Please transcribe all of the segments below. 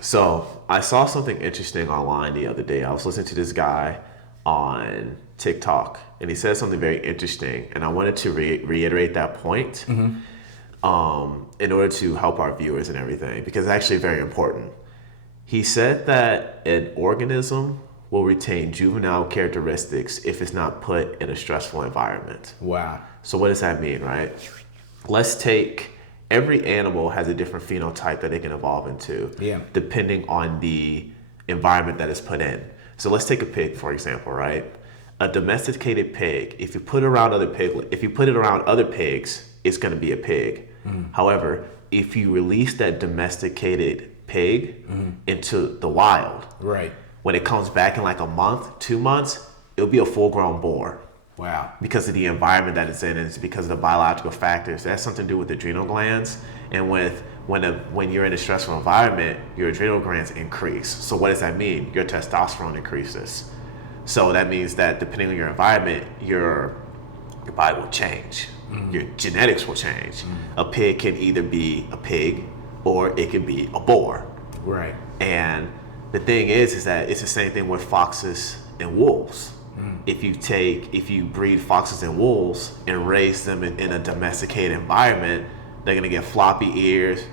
So I saw something interesting online the other day. I was listening to this guy on TikTok, and he said something very interesting, and I wanted to reiterate that point in order to help our viewers and everything, because it's actually very important. He said that an organism will retain juvenile characteristics if it's not put in a stressful environment. Wow. So what does that mean, right? Let's take every animal has a different phenotype that they can evolve into, Yeah. depending on the environment that is put in. So let's take a pig, for example, right? A domesticated pig, if you put it around other pigs, it's going to be a pig. However, if you release that domesticated pig into the wild, Right. when it comes back in like a month, 2 months, it'll be a full-grown boar Wow. because of the environment that it's in, and it's because of the biological factors. That has something to do with adrenal glands, and when you're in a stressful environment, your adrenal glands increase. So what does that mean? Your testosterone increases. So that means that depending on your environment, your body will change. Your genetics will change. A pig can either be a pig or it can be a boar. Right. And the thing is that it's the same thing with foxes and wolves. If you breed foxes and wolves and raise them in a domesticated environment, they're gonna get floppy ears,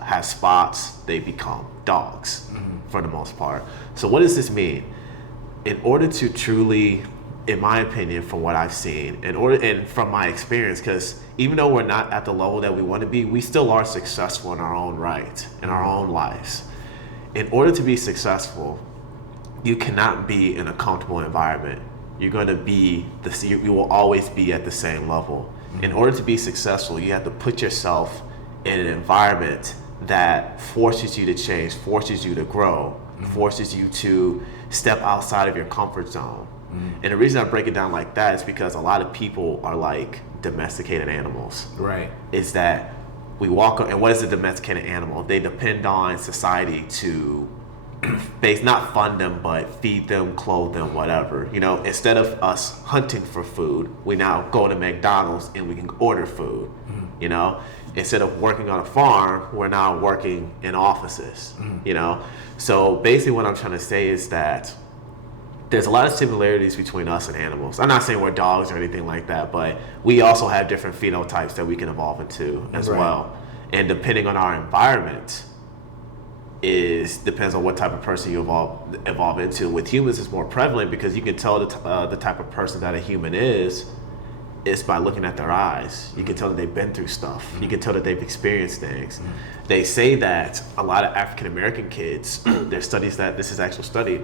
have spots. They become dogs for the most part. So what does this mean? In order to truly, in my opinion, from what I've seen, and from my experience, because even though we're not at the level that we want to be, we still are successful in our own right, in our own lives. In order to be successful, you cannot be in a comfortable environment. You're going to be you will always be at the same level. In order to be successful, you have to put yourself in an environment that forces you to change, forces you to grow, forces you to step outside of your comfort zone. And the reason I break it down like that is because a lot of people are like domesticated animals. Right. Is that we walk, and what is a domesticated animal? They depend on society to not fund them, but feed them, clothe them, whatever. You know, instead of us hunting for food, we now go to McDonald's and we can order food. You know, instead of working on a farm, we're now working in offices. You know, so basically what I'm trying to say is that there's a lot of similarities between us and animals. I'm not saying we're dogs or anything like that, but we also have different phenotypes that we can evolve into as Right. well. And depending on our environment, depends on what type of person you evolve into. With humans, it's more prevalent because you can tell the type of person that a human is by looking at their eyes. You can tell that they've been through stuff. You can tell that they've experienced things. They say that a lot of African American kids, there's studies that this is actual study.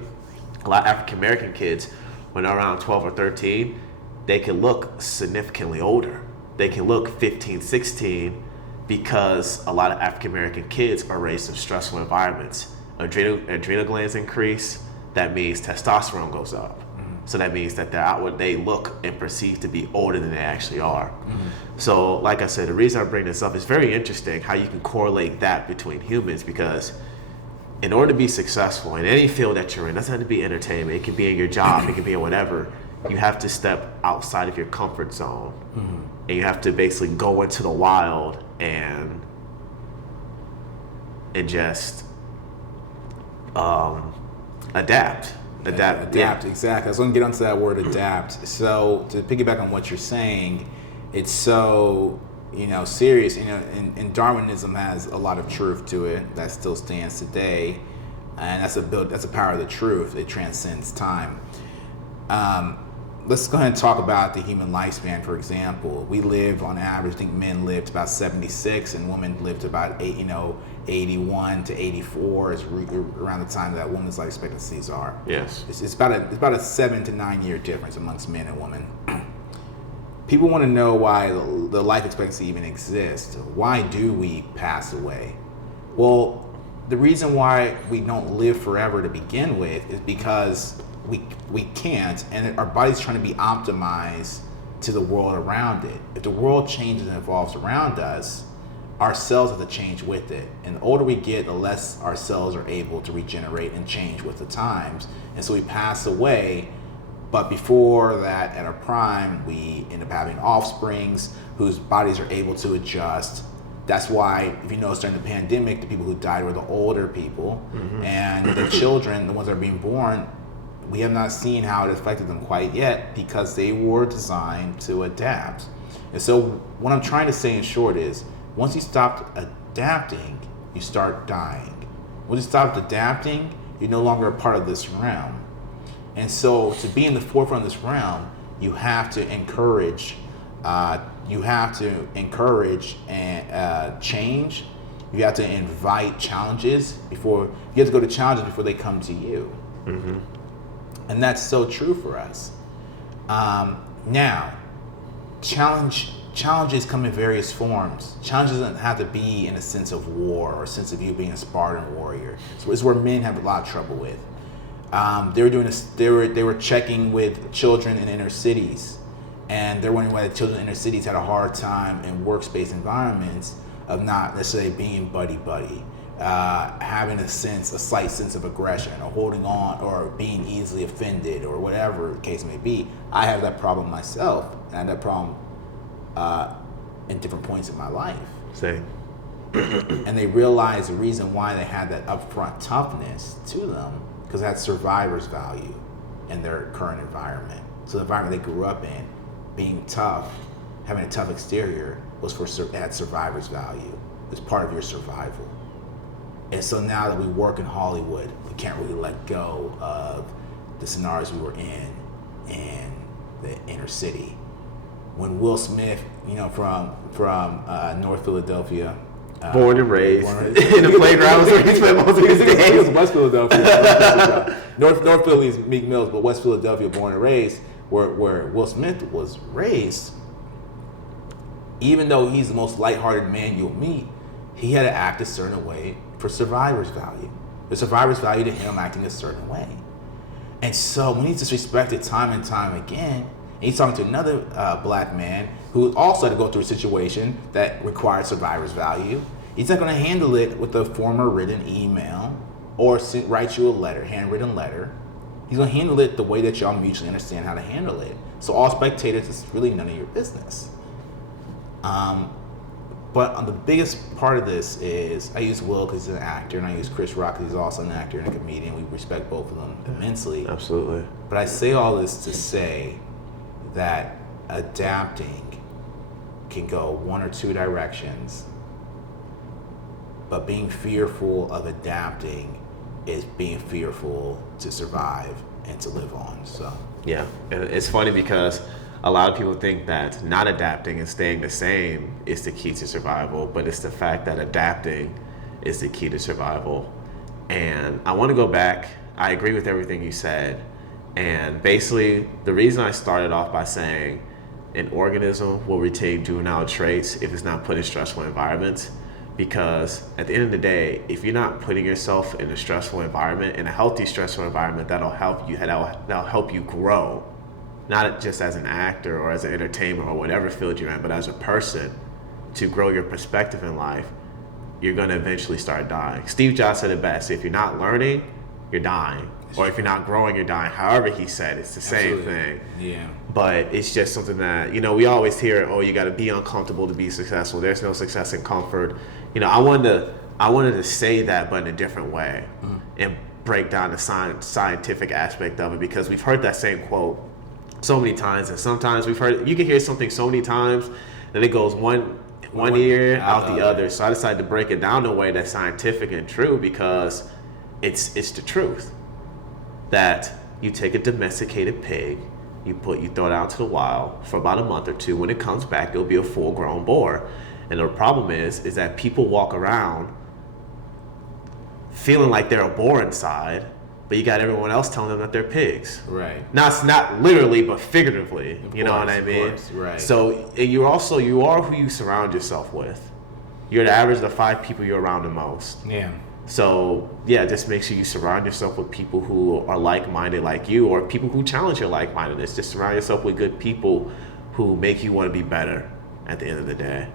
A lot of African American kids, when they're around 12 or 13, they can look significantly older. They can look 15, 16 because a lot of African American kids are raised in stressful environments. Adrenal glands increase. That means testosterone goes up. So that means that they look and perceive to be older than they actually are. So like I said, the reason I bring this up is very interesting how you can correlate that between humans, because in order to be successful in any field that you're in, doesn't have to be entertainment, it can be in your job, it can be in whatever, you have to step outside of your comfort zone. And you have to basically go into the wild and just adapt. Adapt, Yeah. exactly. I was going to get onto that word adapt. So to piggyback on what you're saying, it's so, serious. And Darwinism has a lot of truth to it that still stands today, and that's a power of the truth. It transcends time. Let's go ahead and talk about the human lifespan. For example, we live on average. I think men lived about 76, and women lived about 81 to 84 is around the time that women's life expectancies are. Yes. It's about a 7 to 9 year difference amongst men and women. People want to know why the life expectancy even exists. Why do we pass away? Well, the reason why we don't live forever to begin with is because we can't, and our body's trying to be optimized to the world around it. If the world changes and evolves around us, our cells have to change with it. And the older we get, the less our cells are able to regenerate and change with the times. And so we pass away. But before that, at our prime, we end up having offsprings whose bodies are able to adjust That's why, if you notice during the pandemic, the people who died were the older people, and the children, the ones that are being born, we have not seen how it affected them quite yet because they were designed to adapt. And so what I'm trying to say in short is, once you stop adapting, you start dying. Once you stop adapting, you're no longer a part of this realm. And so to be in the forefront of this realm, you have to encourage and change. You have to invite challenges before you have to go to challenges before they come to you. And that's so true for us. Now, challenges come in various forms. Challenges doesn't have to be in a sense of war or a sense of you being a Spartan warrior. So it's where men have a lot of trouble with. They were doing this. They were checking with children in inner cities, and they're wondering why the children in inner cities had a hard time in workspace environments of not necessarily being buddy, having a slight sense of aggression, or holding on, or being easily offended, or whatever the case may be. I have that problem myself, and I had that problem in different points in my life. Same. And they realized the reason why they had that upfront toughness to them, because it had survivor's value in their current environment. So the environment they grew up in, being tough, having a tough exterior, it had survivor's value. It was part of your survival. And so now that we work in Hollywood, we can't really let go of the scenarios we were in the inner city. When Will Smith, from North Philadelphia, born and raised in the playground where he spent most of his days. It was West Philadelphia. North Philly is Meek Mills, but West Philadelphia, born and raised, where Will Smith was raised. Even though he's the most lighthearted man you'll meet, he had to act a certain way for survivor's value. The survivor's value to him acting a certain way. And so when he's disrespected time and time again, and he's talking to another black man who also had to go through a situation that required survivor's value, he's not going to handle it with a former written email or write you a letter, handwritten letter. He's going to handle it the way that y'all mutually understand how to handle it. So all spectators, it's really none of your business. But the biggest part of this is, I use Will because he's an actor, and I use Chris Rock because he's also an actor and a comedian. We respect both of them immensely. Absolutely. But I say all this to say that adapting can go one or two directions, but being fearful of adapting is being fearful to survive and to live on. So yeah, and it's funny because a lot of people think that not adapting and staying the same is the key to survival, but it's the fact that adapting is the key to survival. And I want to go back. I agree with everything you said. And basically, the reason I started off by saying an organism will retain juvenile traits if it's not put in stressful environments, because at the end of the day, if you're not putting yourself in a stressful environment, in a healthy stressful environment, that'll help you grow. Not just as an actor or as an entertainer or whatever field you're in, but as a person, to grow your perspective in life, you're going to eventually start dying. Steve Jobs said it best: if you're not learning, you're dying. Or if you're not growing, you're dying. However he said, it's the same thing. Yeah. But it's just something that, we always hear, you got to be uncomfortable to be successful. There's no success in comfort. I wanted to say that, but in a different way, and break down the scientific aspect of it, because we've heard that same quote so many times, and sometimes you can hear something so many times that it goes one ear out the other. So I decided to break it down in a way that's scientific and true, because it's the truth. That you take a domesticated pig, you throw it out to the wild for about a month or two. When it comes back, it'll be a full-grown boar. And the problem is that people walk around feeling like they're a boar inside, but you got everyone else telling them that they're pigs. Right. Not literally, but figuratively. Know what I mean? Of course, right. So you are who you surround yourself with. You're the average of the 5 people you're around the most. Yeah. So yeah, just make sure you surround yourself with people who are like-minded like you, or people who challenge your like-mindedness. Just surround yourself with good people who make you want to be better at the end of the day.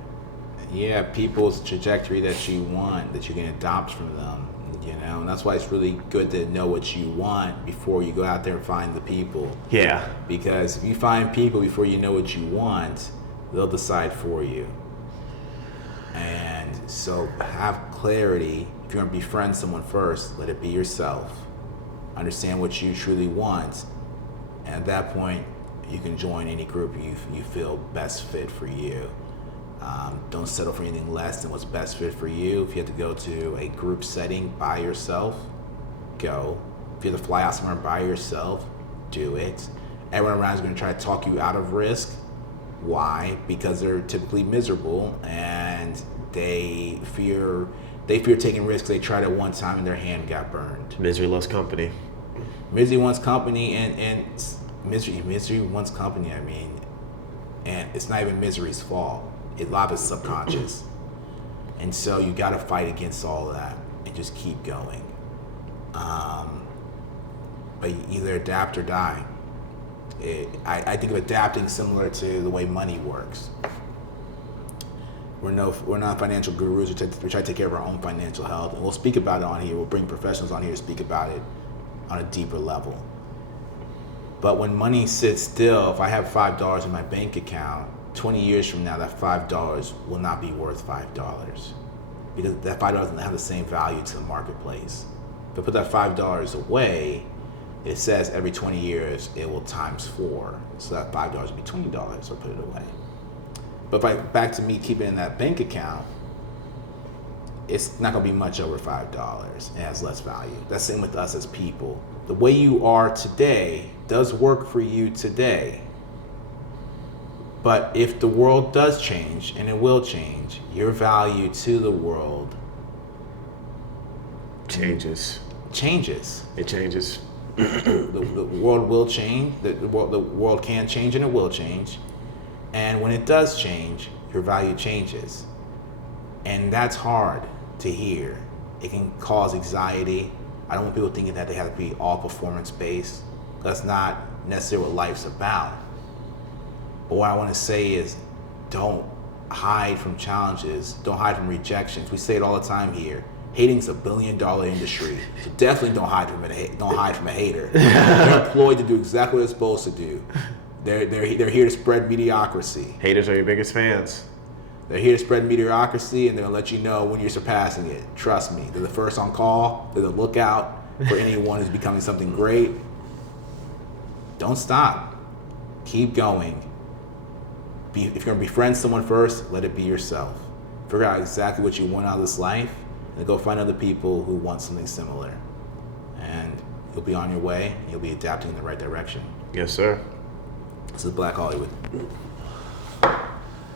Yeah, people's trajectory that you want, that you can adopt from them. And that's why it's really good to know what you want before you go out there and find the people. Yeah. Because if you find people before you know what you want, they'll decide for you. And so have clarity. If you're going to befriend someone first, let it be yourself. Understand what you truly want. And at that point, you can join any group you feel best fit for you. Don't settle for anything less than what's best fit for you. If you have to go to a group setting by yourself, go. If you have to fly out somewhere by yourself, do it. Everyone around is going to try to talk you out of risk. Why? Because they're typically miserable and they fear taking risks. They tried it one time and their hand got burned. Misery loves company. Misery wants company, and misery wants company. I mean, and it's not even misery's fault. A lot of it's subconscious, and so you got to fight against all of that and just keep going. But you either adapt or die. I think of adapting similar to the way money works. We're not financial gurus. We try to take care of our own financial health, and we'll speak about it on here. We'll bring professionals on here to speak about it on a deeper level. But when money sits still, if I have $5 in my bank account, 20 years from now, that $5 will not be worth $5 because that $5 doesn't have the same value to the marketplace. If I put that $5 away, it says every 20 years it will times 4, so that $5 will be $20, so put it away. But back to me keeping it in that bank account, it's not going to be much over $5. It has less value. That's the same with us as people. The way you are today does work for you today. But if the world does change, and it will change, your value to the world changes. It changes. The world will change. The world can change, and it will change. And when it does change, your value changes. And that's hard to hear. It can cause anxiety. I don't want people thinking that they have to be all performance based. That's not necessarily what life's about. But what I want to say is, don't hide from challenges. Don't hide from rejections. We say it all the time here. Hating's $1 billion industry. So definitely don't hide from it. Don't hide from a hater. They're employed to do exactly what they're supposed to do. They're here to spread mediocrity. Haters are your biggest fans. They're here to spread mediocrity, and they're gonna let you know when you're surpassing it. Trust me. They're the first on call. They're the lookout for anyone who's becoming something great. Don't stop. Keep going. If you're gonna befriend someone first, let it be yourself. Figure out exactly what you want out of this life, and go find other people who want something similar. And you'll be on your way. You'll be adapting in the right direction. Yes, sir. This is Black Hollywood.